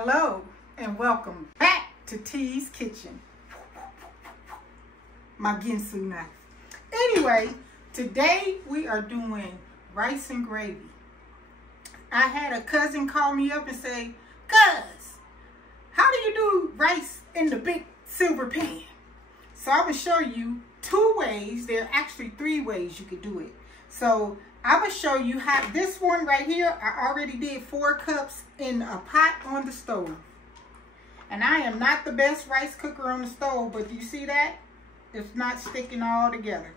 Hello and welcome back to T's Kitchen. My Ginsu knife. Anyway, today we are doing rice and gravy. I had a cousin call me up and say, "Cuz, how do you do rice in the big silver pan?" So I'm going to show you two ways. There are actually three ways you could do it. So I'm going to show you how this one right here. I already did 4 cups in a pot on the stove. And I am not the best rice cooker on the stove, but you see that? It's not sticking all together.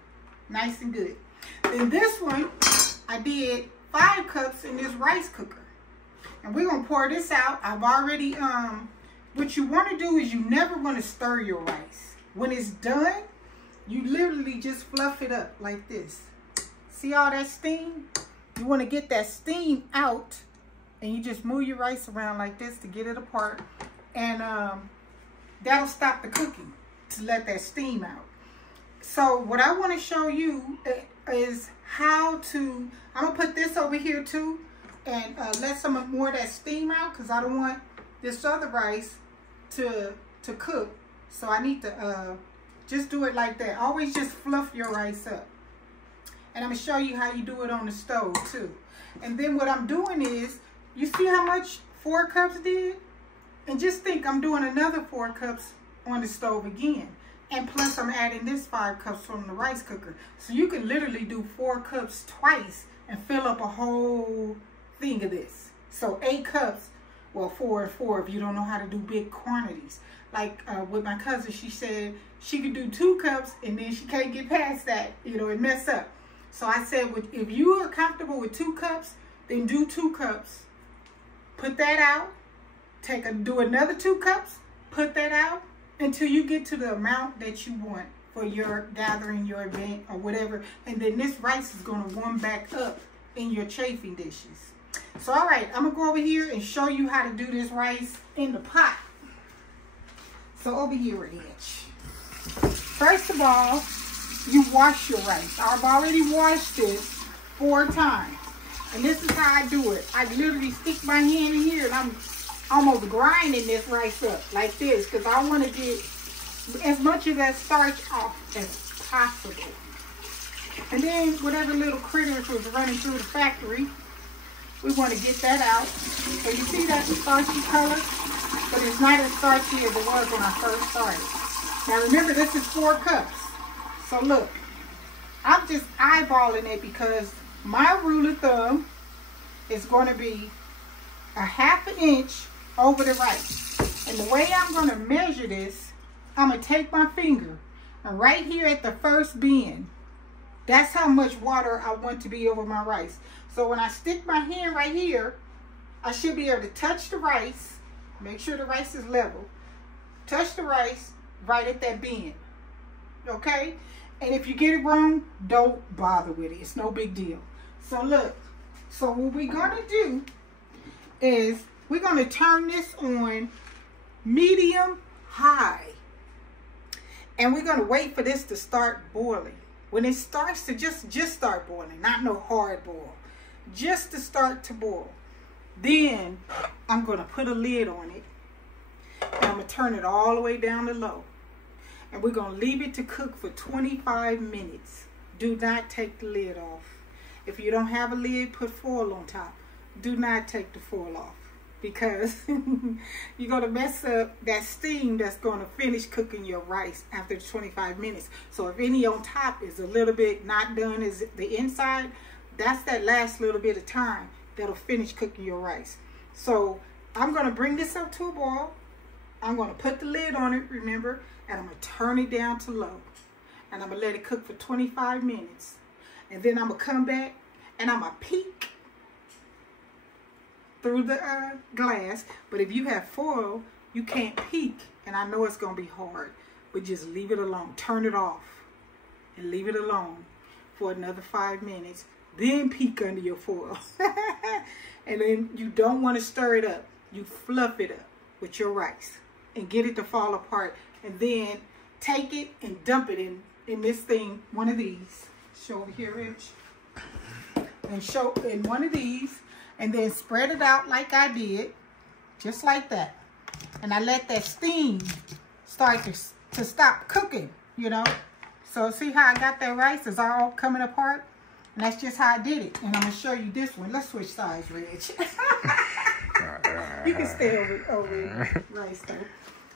Nice and good. Then this one, I did 5 cups in this rice cooker. And we're going to pour this out. I've already, what you want to do is you never want to stir your rice. When it's done, you literally just fluff it up like this. See all that steam? You want to get that steam out, and you just move your rice around like this to get it apart. And that'll stop the cooking to let that steam out. So what I want to show you is how to, I'm going to put this over here too and let some more of that steam out because I don't want this other rice to cook. So I need to just do it like that. Always just fluff your rice up. And I'm going to show you how you do it on the stove too. And then what I'm doing is, you see how much 4 cups did? And just think I'm doing another 4 cups on the stove again. And plus I'm adding this 5 cups from the rice cooker. So you can literally do 4 cups twice and fill up a whole thing of this. So 8 cups, well 4 and 4 if you don't know how to do big quantities. Like with my cousin, she said she could do 2 cups and then she can't get past that, you know, and mess up. So I said, if you are comfortable with 2 cups, then do 2 cups. Put that out. Do another 2 cups. Put that out until you get to the amount that you want for your gathering, your event, or whatever. And then this rice is going to warm back up in your chafing dishes. So, all right, I'm going to go over here and show you how to do this rice in the pot. So, over here, Rich. First of all, you wash your rice. I've already washed this 4 times. And this is how I do it. I literally stick my hand in here and I'm almost grinding this rice up like this because I want to get as much of that starch off as possible. And then whatever little critters was running through the factory, we want to get that out. So you see that starchy color? But it's not as starchy as it was when I first started. Now remember, this is 4 cups. So look, I'm just eyeballing it because my rule of thumb is going to be a ½ inch over the rice. And the way I'm going to measure this, I'm going to take my finger and right here at the first bend, that's how much water I want to be over my rice. So when I stick my hand right here, I should be able to touch the rice, make sure the rice is level, touch the rice right at that bend. Okay? And if you get it wrong, don't bother with it. It's no big deal. So look, so what we're going to do is we're going to turn this on medium high. And we're going to wait for this to start boiling. When it starts to just start boiling, not no hard boil, just to start to boil. Then I'm going to put a lid on it. And I'm going to turn it all the way down to low. And we're going to leave it to cook for 25 minutes. Do not take the lid off. If you don't have a lid, put foil on top. Do not take the foil off because you're going to mess up that steam that's going to finish cooking your rice after 25 minutes. So if any on top is a little bit not done as the inside, that's that last little bit of time that'll finish cooking your rice. So I'm going to bring this up to a boil. I'm going to put the lid on it, remember, and I'm going to turn it down to low. And I'm going to let it cook for 25 minutes. And then I'm going to come back and I'm going to peek through the glass. But if you have foil, you can't peek. And I know it's going to be hard. But just leave it alone. Turn it off. And leave it alone for another 5 minutes. Then peek under your foil. And then you don't want to stir it up. You fluff it up with your rice. And get it to fall apart. And then take it and dump it in this thing, one of these. Show over here, Rich. And show in one of these. And then spread it out like I did. just like that. And I let that steam start to stop cooking, you know. So see how I got that rice? It's all coming apart. And that's just how I did it. And I'm going to show you this one. Let's switch sides, Reg. You can stay over rice though.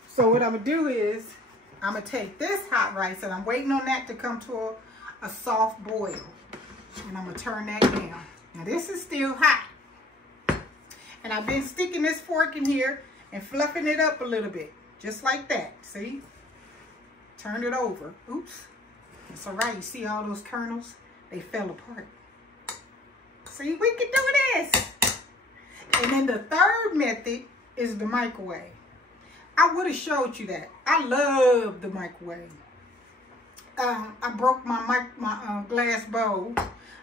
So what I'm going to do is, I'm going to take this hot rice, and I'm waiting on that to come to a soft boil. And I'm going to turn that down. Now this is still hot. And I've been sticking this fork in here and fluffing it up a little bit. Just like that. See? Turn it over. Oops. It's alright. You see all those kernels? They fell apart. See, we can do this. And then the third method is the microwave. I would have showed you that. I love the microwave. I broke my glass bowl.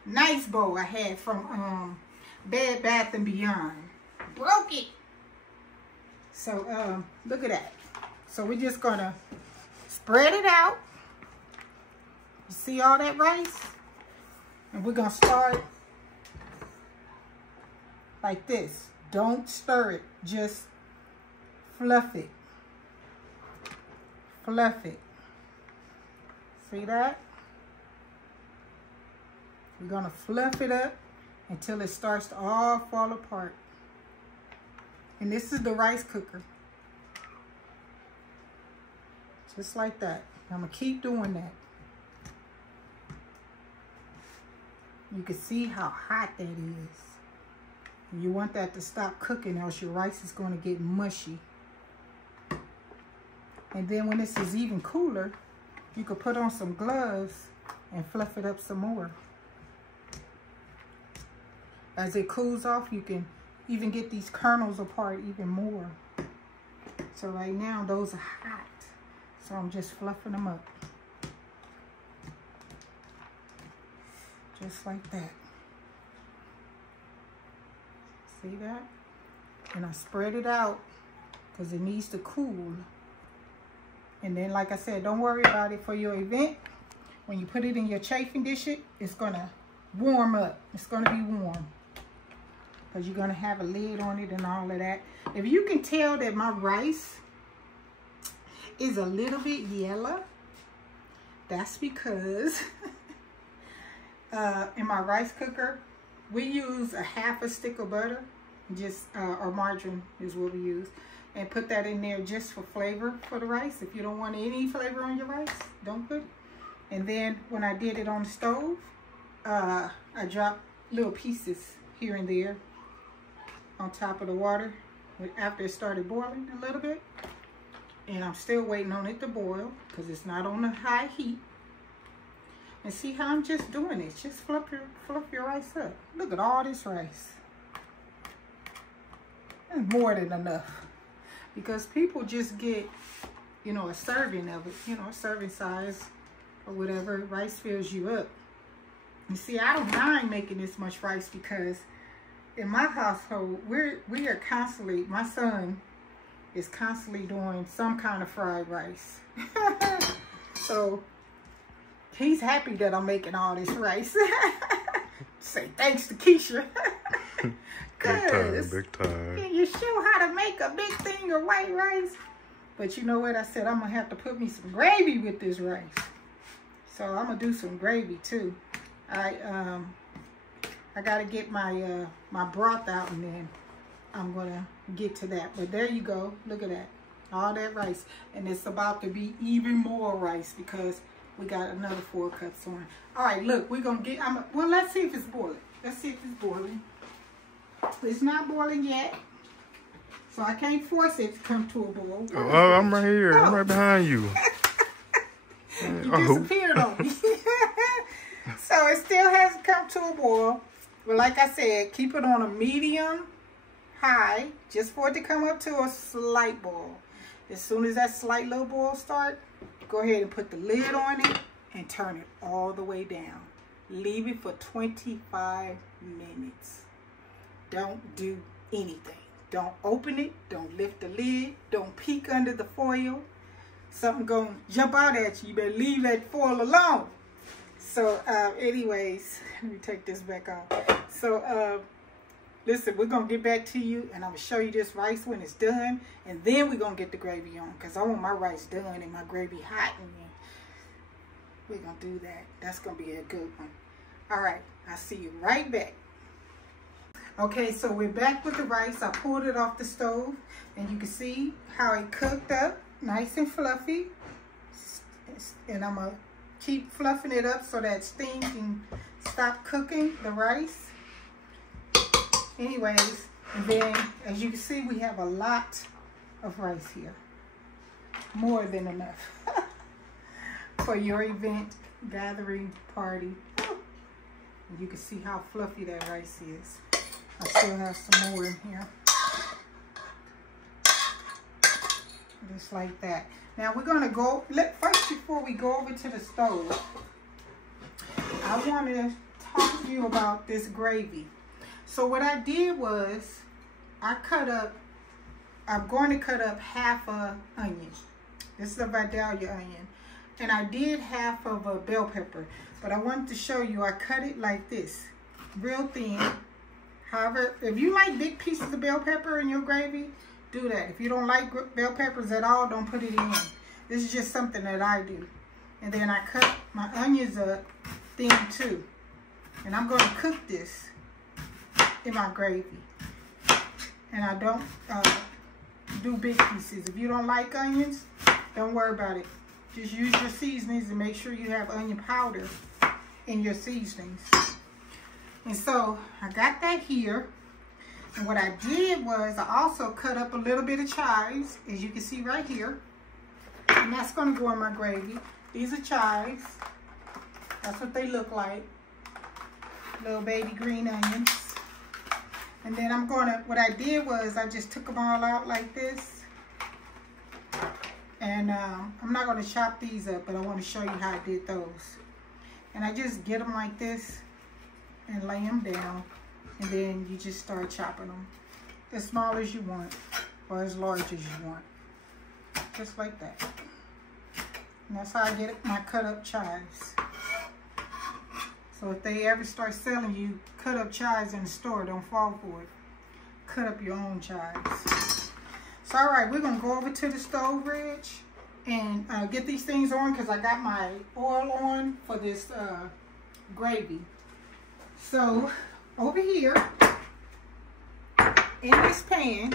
Nice bowl I had from Bed Bath & Beyond. Broke it. So, look at that. So, we're just going to spread it out. You see all that rice? And we're going to start like this. Don't stir it. Just fluff it. Fluff it. See that? We're going to fluff it up until it starts to all fall apart. And this is the rice cooker. Just like that. I'm going to keep doing that. You can see how hot that is. You want that to stop cooking, else your rice is going to get mushy. And then when this is even cooler, you could put on some gloves and fluff it up some more. As it cools off, you can even get these kernels apart even more. So right now, those are hot. So I'm just fluffing them up. Just like that. See that? And I spread it out because it needs to cool. And then, like I said, don't worry about it for your event. When you put it in your chafing dish, it's going to warm up. It's going to be warm. Because you're going to have a lid on it and all of that. If you can tell that my rice is a little bit yellow, that's because in my rice cooker, we use a half a stick of butter, just or margarine is what we use, and put that in there just for flavor for the rice. If you don't want any flavor on your rice, don't put it. And then when I did it on the stove, I dropped little pieces here and there on top of the water after it started boiling a little bit. And I'm still waiting on it to boil because it's not on a high heat. And see how I'm just doing it. Just fluff your rice up. Look at all this rice. That's more than enough. Because people just get, you know, a serving of it. You know, a serving size or whatever. Rice fills you up. You see, I don't mind making this much rice because in my household, we are constantly, my son is constantly doing some kind of fried rice. So he's happy that I'm making all this rice. Say thanks to Keisha. Big time. Can you show how to make a big thing of white rice? But you know what? I said I'm going to have to put me some gravy with this rice. So I'm going to do some gravy too. I got to get my my broth out, and then I'm going to get to that. But there you go. Look at that. All that rice. And it's about to be even more rice because we got another 4 cups on. All right, look, we're going to get, well, let's see if it's boiling. Let's see if it's boiling. It's not boiling yet. So I can't force it to come to a boil. Oh, I'm right here. I'm right behind you. You disappeared on me. So it still hasn't come to a boil. But like I said, keep it on a medium high just for it to come up to a slight boil. As soon as that slight little boil starts, go ahead and put the lid on it and turn it all the way down. Leave it for 25 minutes. Don't do anything. Don't open it. Don't lift the lid. Don't peek under the foil. Something gonna jump out at you. You better leave that foil alone. So anyways, let me take this back off. So Listen, we're going to get back to you, and I'm going to show you this rice when it's done, and then we're going to get the gravy on, because I want my rice done and my gravy hot, and we're going to do that. That's going to be a good one. All right, I'll see you right back. Okay, so we're back with the rice. I pulled it off the stove, and you can see how it cooked up, nice and fluffy, and I'm going to keep fluffing it up so that steam can stop cooking the rice. Anyways, and then as you can see, we have a lot of rice here. More than enough for your event, gathering, party. And you can see how fluffy that rice is. I still have some more in here. Just like that. Now we're gonna go, first before we go over to the stove, I want to talk to you about this gravy. So what I did was, I'm going to cut up half a onion. This is a Vidalia onion. And I did half of a bell pepper. But I wanted to show you, I cut it like this, real thin. However, if you like big pieces of bell pepper in your gravy, do that. If you don't like bell peppers at all, don't put it in. This is just something that I do. And then I cut my onions up thin too. And I'm going to cook this in my gravy. And I don't do big pieces. If you don't like onions, don't worry about it. Just use your seasonings and make sure you have onion powder in your seasonings. And so I got that here. And what I did was I also cut up a little bit of chives, as you can see right here. And that's going to go in my gravy. These are chives. That's what they look like. Little baby green onions. And then what I did was I just took them all out like this. And I'm not going to chop these up, but I want to show you how I did those. And I just get them like this and lay them down. And then you just start chopping them as small as you want or as large as you want. Just like that. And that's how I get my cut up chives. So if they ever start selling you cut up chives in the store, don't fall for it. Cut up your own chives. So all right, we're gonna go over to the stove ridge and get these things on, because I got my oil on for this gravy. So over here in this pan,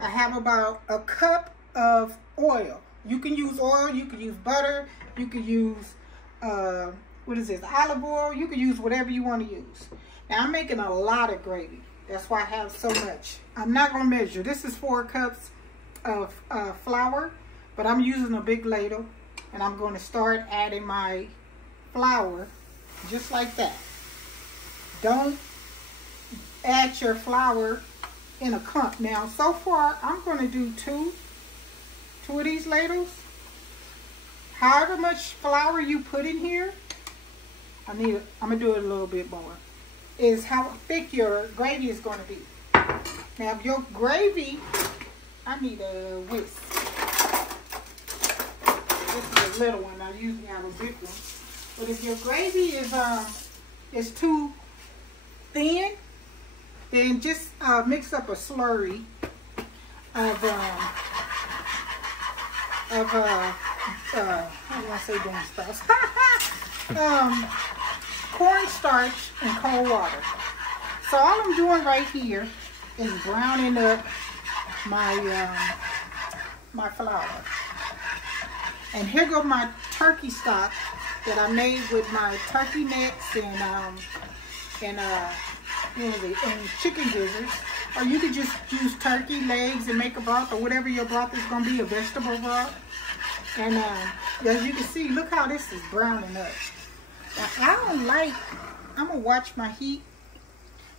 I have about a cup of oil. You can use oil, you can use butter, you can use what is this, olive oil. You can use whatever you want to use. Now I'm making a lot of gravy. That's why I have so much. I'm not going to measure. This is 4 cups of flour, but I'm using a big ladle, and I'm going to start adding my flour just like that. Don't add your flour in a clump. Now so far I'm going to do two of these ladles. However much flour you put in here, I'm going to do it a little bit more, is how thick your gravy is going to be. Now if your gravy, I need a whisk. This is a little one. I usually have a big one. But if your gravy is too thin, then just mix up a slurry of how do I say damn stuff? Cornstarch and cold water. So all I'm doing right here is browning up my my flour. And here go my turkey stock that I made with my turkey necks and chicken gizzards. Or you could just use turkey legs and make a broth, or whatever your broth is going to be, a vegetable broth. And as you can see, look how this is browning up. Now, I'm going to watch my heat,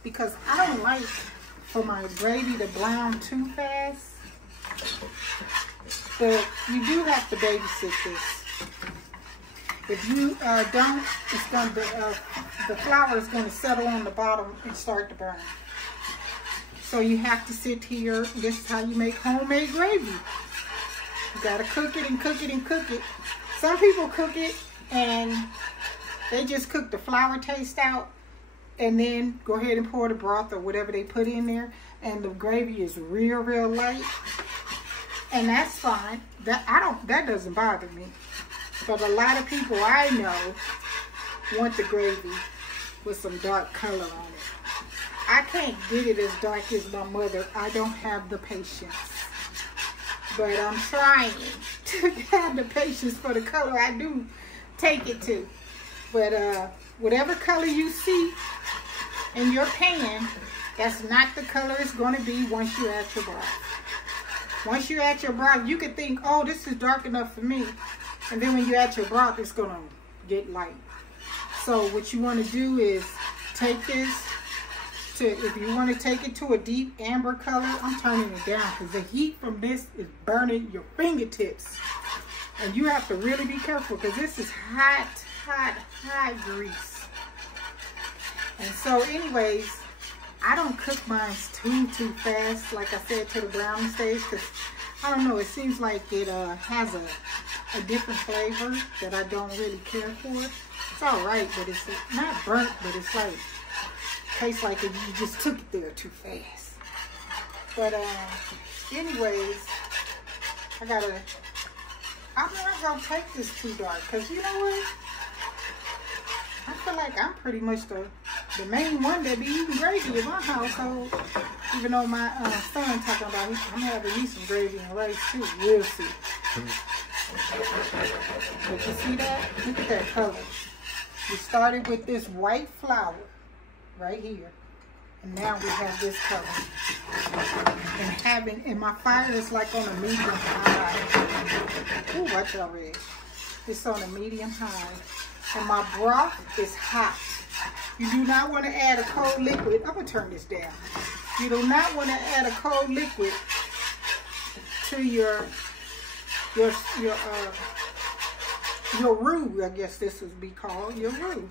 because I don't like for my gravy to brown too fast. But you do have to babysit this. If you don't, it's going to the flour is going to settle on the bottom and start to burn. So you have to sit here. This is how you make homemade gravy. You got to cook it and cook it and cook it. Some people cook it and they just cook the flour taste out. And then go ahead and pour the broth or whatever they put in there. And the gravy is real light. And that's fine. That doesn't bother me. But a lot of people I know want the gravy with some dark color on it. I can't get it as dark as my mother. I don't have the patience. But I'm trying to have the patience for the color I do take it to. But whatever color you see in your pan, that's not the color it's going to be once you add your broth. Once you add your broth, you can think, oh, this is dark enough for me. And then when you add your broth, it's going to get light. So what you want to do is take this to, if you want to take it to a deep amber color, I'm turning it down because the heat from this is burning your fingertips. And you have to really be careful because this is hot grease. And so anyways, I don't cook mine too fast, like I said, to the browning stage, because I don't know, it seems like it has a different flavor that I don't really care for. It's all right, but it's not burnt, but it's like, tastes like if you just took it there too fast. But anyways, I'm not gonna take this too dark, because you know what? I feel like I'm pretty much the main one that be eating gravy in my household. Even though my son talking about I'm having me some gravy and rice too. We'll see. But you see that? Look at that color. We started with this white flour right here. And now we have this color. And my fire is like on a medium high. Ooh, watch y'all red. It's on a medium high. And my broth is hot. You do not want to add a cold liquid. I'm going to turn this down. You do not want to add a cold liquid to your roux. I guess this would be called your roux.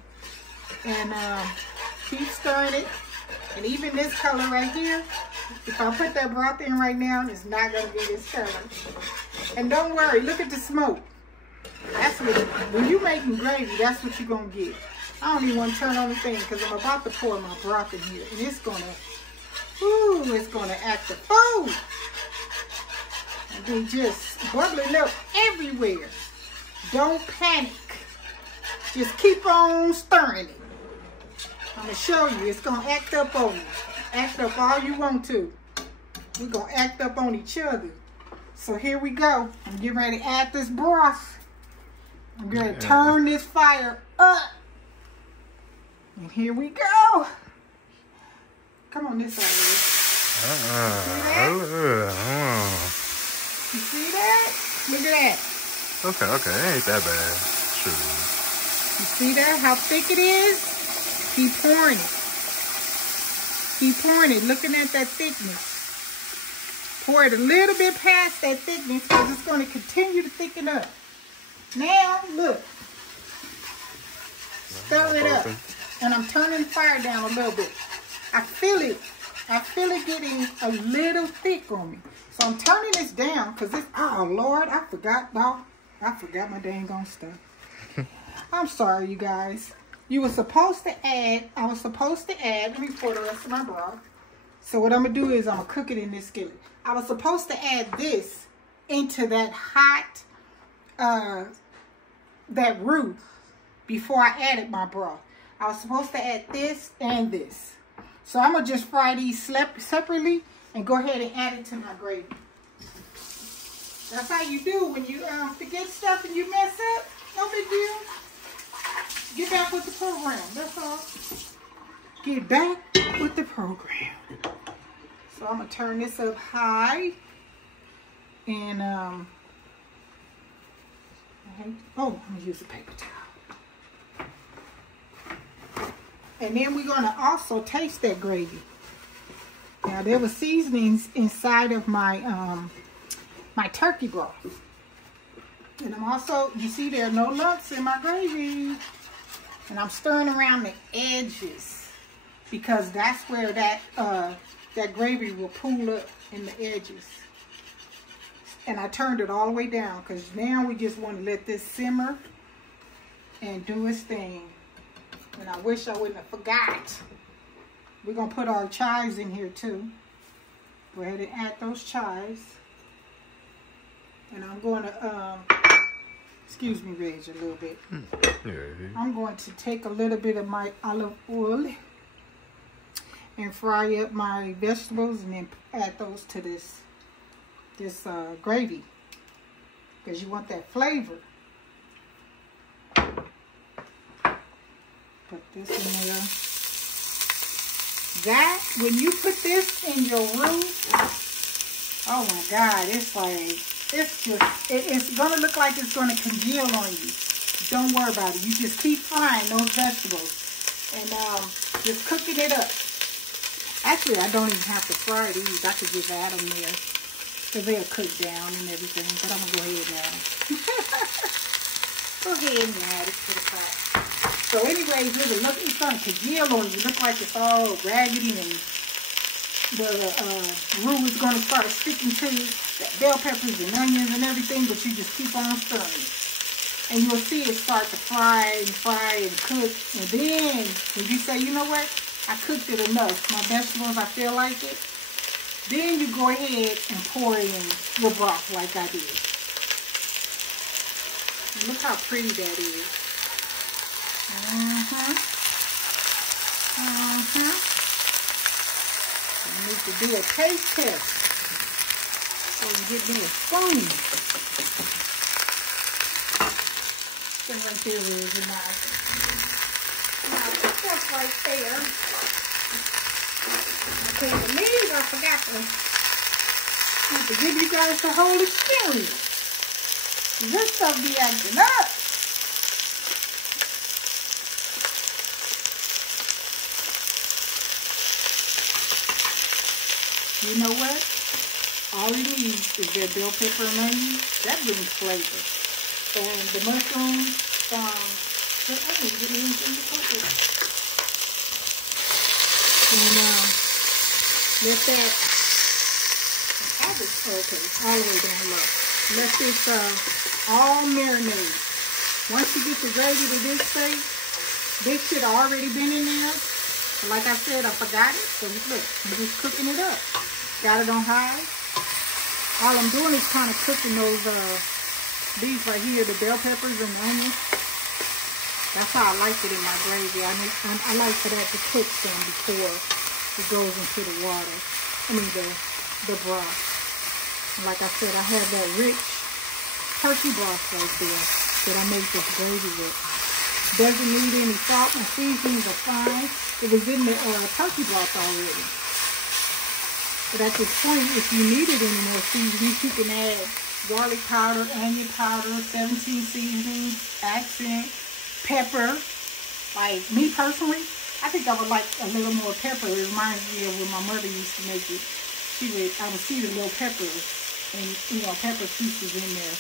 And keep stirring it. And even this color right here, if I put that broth in right now, it's not going to be this color. And don't worry, look at the smoke. That's what, when you're making gravy, that's what you're going to get. I don't even want to turn on the thing because I'm about to pour my broth in here. And it's going to act a fool. And be just bubbling up everywhere. Don't panic. Just keep on stirring it. I'm going to show you. It's going to act up on you. Act up all you want to. We're going to act up on each other. So here we go. I'm getting ready to add this broth. I'm going to turn this fire up. And here we go. Come on this side, You see that? Look at that. Okay, it ain't that bad. Sure. You see that? How thick it is? Keep pouring it. Keep pouring it. Looking at that thickness. Pour it a little bit past that thickness because it's going to continue to thicken up. Now, look. Stir it up. And I'm turning the fire down a little bit. I feel it. I feel it getting a little thick on me. So I'm turning this down because it's, oh Lord, I forgot my dang on stuff. I'm sorry, you guys. I was supposed to add, let me pour the rest of my broth. So what I'm going to do is I'm going to cook it in this skillet. I was supposed to add this into that hot, that roux before I added my broth. I was supposed to add this and this. So I'm going to just fry these separately and go ahead and add it to my gravy. That's how you do when you forget stuff and you mess up. No big deal. Get back with the program. That's all. Get back with the program. So I'm going to turn this up high. And, I'm going to use a paper towel. And then we're going to also taste that gravy. Now, there were seasonings inside of my my turkey broth. And I'm also, you see there are no lumps in my gravy. And I'm stirring around the edges because that's where that gravy will pool up in the edges. And I turned it all the way down because now we just want to let this simmer and do its thing. And I wish I wouldn't have forgot. We're going to put our chives in here too. Go ahead and add those chives. And I'm going to, excuse me, Reg, a little bit. Yeah. I'm going to take a little bit of my olive oil and fry up my vegetables and then add those to this gravy. Because you want that flavor. Put this in there. That, when you put this in your roux, oh my God, it's like, it's going to look like it's going to congeal on you. Don't worry about it. You just keep frying those vegetables and just cooking it up. Actually, I don't even have to fry these. I could just add them there because they'll cook down and everything. But I'm going to go ahead and add them. Go ahead and add it to the pot. So anyways, it's going to congeal on you. Look like it's all raggedy and the roux is going to start sticking to the bell peppers and onions and everything, but you just keep on stirring. And you'll see it start to fry and cook. And then, when you say, you know what, I cooked it enough, my vegetables, I feel like it, then you go ahead and pour in your broth like I did. And look how pretty that is. I need to do a taste test so you get me a spoon. Stay right there with your knife. Now put that right there. I can't believe I forgot to give you guys the whole experience. This stuff be acting up. You know what? All it needs is that bell pepper and onion. That brings flavor. And the mushrooms, I didn't get anything to cook with. And let that, okay, all the way down low. Let this all marinate. Once you get the gravy to this stage, this should have already been in there. But like I said, I forgot it. So look, I'm just cooking it up. Got it on high. All I'm doing is kind of cooking those, these right here, the bell peppers and the onions. That's how I like it in my gravy. I like for that to cook some before it goes into the water. I mean the broth. And like I said, I have that rich turkey broth right there that I make this gravy with. Doesn't need any salt. My seasonings are fine. It was in the turkey broth already. But at this point, if you needed any more seasonings, you can add garlic powder, onion powder, 17 seasonings, accent, pepper. Like me personally, I think I would like a little more pepper. It reminds me of when my mother used to make it. I would see the little pepper and, you know, pepper pieces in there.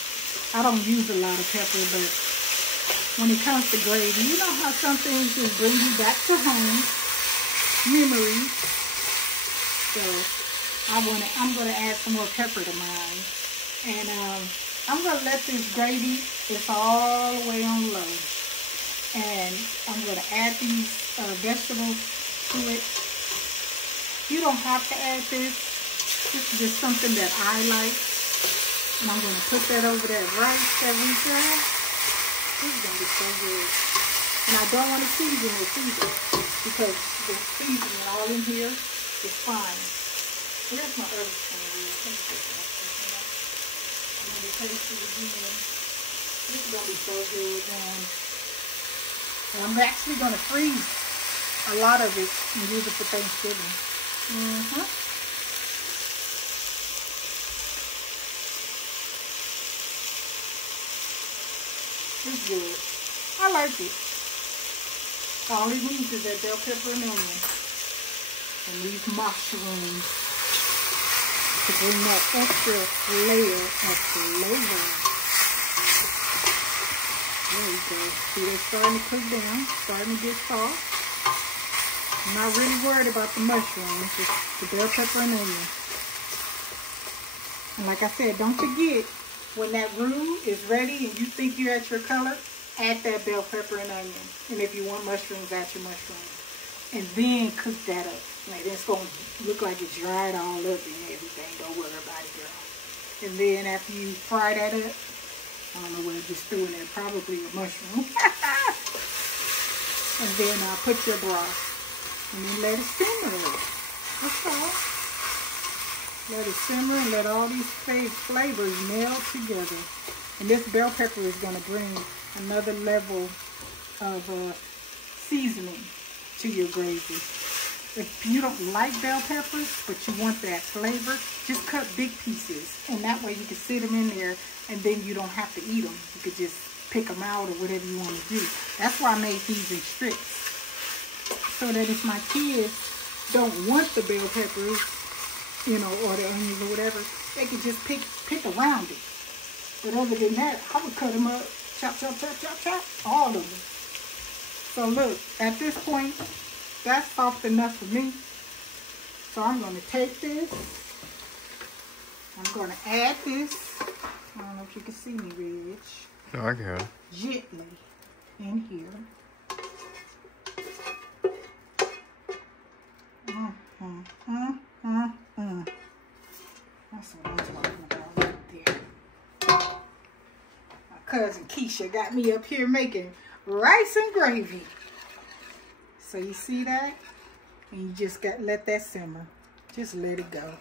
I don't use a lot of pepper, but when it comes to gravy, you know how some things just bring you back to home, memories. So I'm gonna add some more pepper to mine, and I'm gonna let this gravy, it's all the way on low, and I'm gonna add these vegetables to it. You don't have to add this. This is just something that I like, and I'm gonna put that over that rice that we got. This is gonna be so good, and I don't want to season it either because the seasoning all in here is fine. Where's my other spoon? Let me get that. I'm going to taste it again. This is going to be so good, man. And I'm actually going to freeze a lot of it and use it for Thanksgiving. It's good. I like it. All it needs is that bell pepper and onion. And these mushrooms to bring that extra layer of flavor. There you go. See, they're starting to cook down, starting to get soft. I'm not really worried about the mushrooms, just the bell pepper and onion. And like I said, don't forget, when that roux is ready and you think you're at your color, add that bell pepper and onion. And if you want mushrooms, add your mushrooms. And then cook that up. Like, it's going to look like it's dried all up and everything. Don't worry about it, girl. And then after you fry that up, I don't know what I just threw in there. Probably a mushroom. And then put your broth. And then let it simmer. That's all. Let it simmer and let all these flavors meld together. And this bell pepper is going to bring another level of seasoning to your gravy. If you don't like bell peppers, but you want that flavor, just cut big pieces. And that way you can sit them in there and then you don't have to eat them. You could just pick them out or whatever you want to do. That's why I made these in strips. So that if my kids don't want the bell peppers, you know, or the onions or whatever, they can just pick around it. But other than that, I would cut them up, chop, chop, chop, chop, chop, all of them. So look, at this point, that's soft enough for me. So I'm going to take this. I'm going to add this. I don't know if you can see me, Reg. No, I can. Gently in here. That's what I'm talking about right there. My cousin Keisha got me up here making rice and gravy. So you see that? And you just got let that simmer. Just let it go.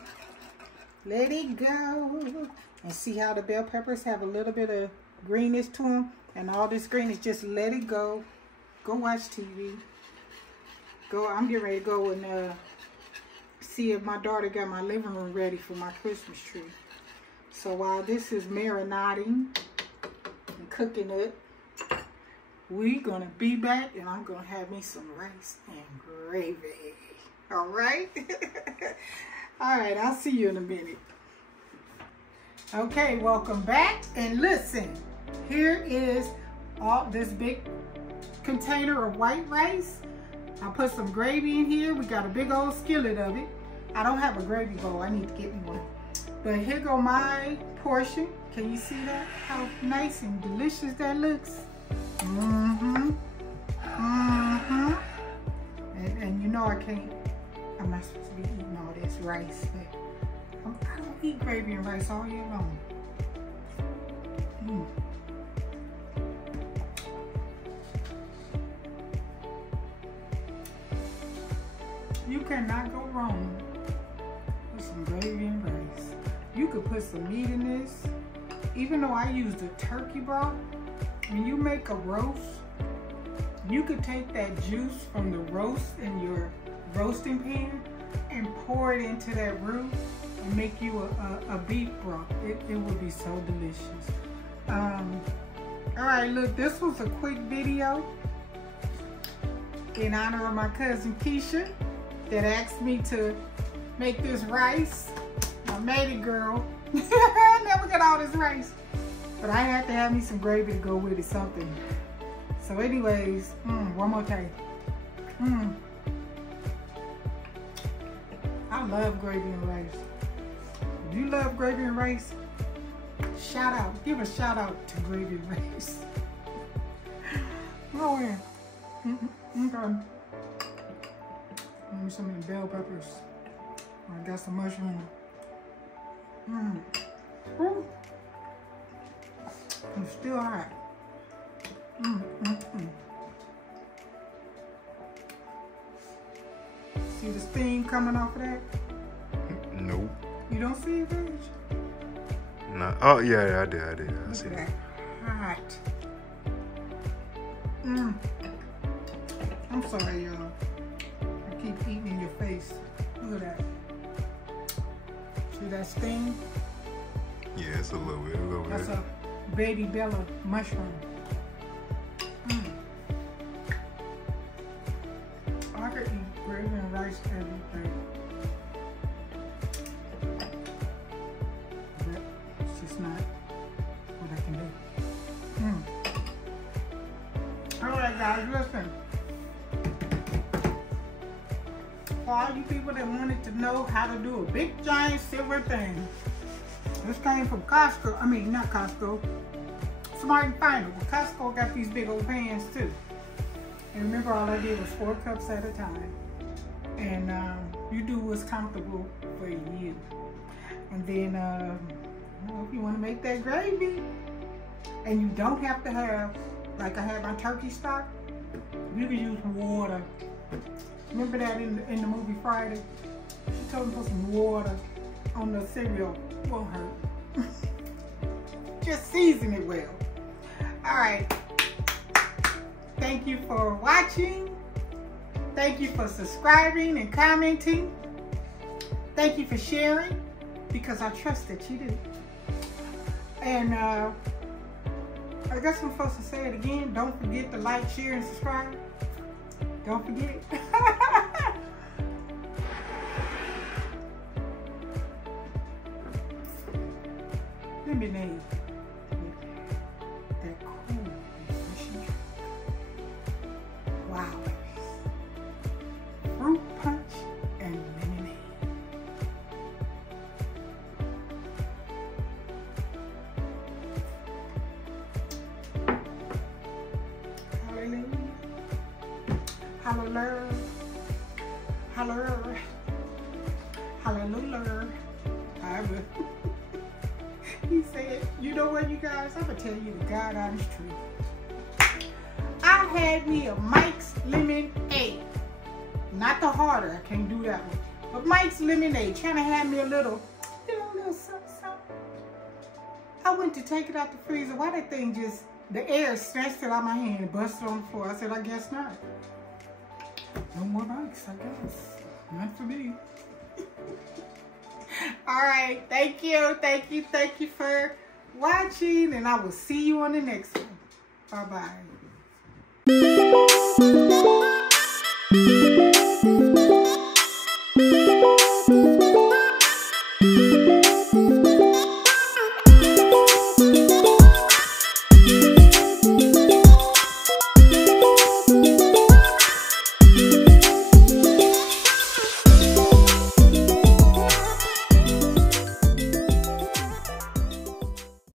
Let it go. And see how the bell peppers have a little bit of greenness to them? And all this greenness, just let it go. Go watch TV. Go. I'm getting ready to go and see if my daughter got my living room ready for my Christmas tree. So while this is marinating and cooking it, we're going to be back and I'm going to have me some rice and gravy. All right? All right, I'll see you in a minute. Okay, welcome back. And listen, here is all this big container of white rice. I'll put some gravy in here. We got a big old skillet of it. I don't have a gravy bowl. I need to get me one. But here go my portion. Can you see that? How nice and delicious that looks. And you know I'm not supposed to be eating all this rice, but I don't eat gravy and rice all year long. You cannot go wrong with some gravy and rice. You could put some meat in this. Even though I used a turkey broth, when you make a roast, you could take that juice from the roast in your roasting pan and pour it into that roux and make you a beef broth. It would be so delicious. All right, look, this was a quick video in honor of my cousin Keisha that asked me to make this rice. I made it, girl. I never got all this rice. But I had to have me some gravy to go with it, something. So anyways, one more time. I love gravy and rice. If you love gravy and rice, shout out. Give a shout out to gravy and rice. Oh yeah. Okay. Give me some of the bell peppers. I got some mushroom. It's still hot. See the steam coming off of that? Nope. You don't see it, Reg? No. Oh yeah, I did. I see that. it. Hot. I'm sorry, y'all. I keep eating in your face. Look at that. See that steam? Yeah, it's a little bit. That's a baby Bella mushroom. I could eat gravy and rice every day. But it's just not what I can do. Alright guys, listen. For all you people that wanted to know how to do a big giant silver thing, this came from Costco. I mean, not Costco. Smart and Final. Costco got these big old pans too. And remember, all I did was 4 cups at a time. And you do what's comfortable for you. And then if you want to make that gravy, and you don't have to have, like I had my turkey stock, you can use water. Remember that in the movie Friday? She told me to put some water on the cereal. Won't hurt. Just season it well. All right. Thank you for watching. Thank you for subscribing and commenting. Thank you for sharing, because I trust that you do. And I guess I'm supposed to say it again. Don't forget to like, share, and subscribe. Don't forget. Lemonade. That cool, refreshing drink. Wow. Fruit punch and lemonade. Hallelujah. Hallelujah. Hallelujah. Hallelujah. Hallelujah. He said, you know what, you guys? I'm going to tell you the God honest truth. I had me a Mike's Lemonade. Not the harder, I can't do that one. But Mike's Lemonade, trying to have me a little, little something, something. I went to take it out the freezer. Why that thing just, the air snatched it out of my hand and busted on the floor. I said, I guess not. No more Mike's, I guess. Not for me. All right, thank you for watching, and I will see you on the next one. Bye-bye.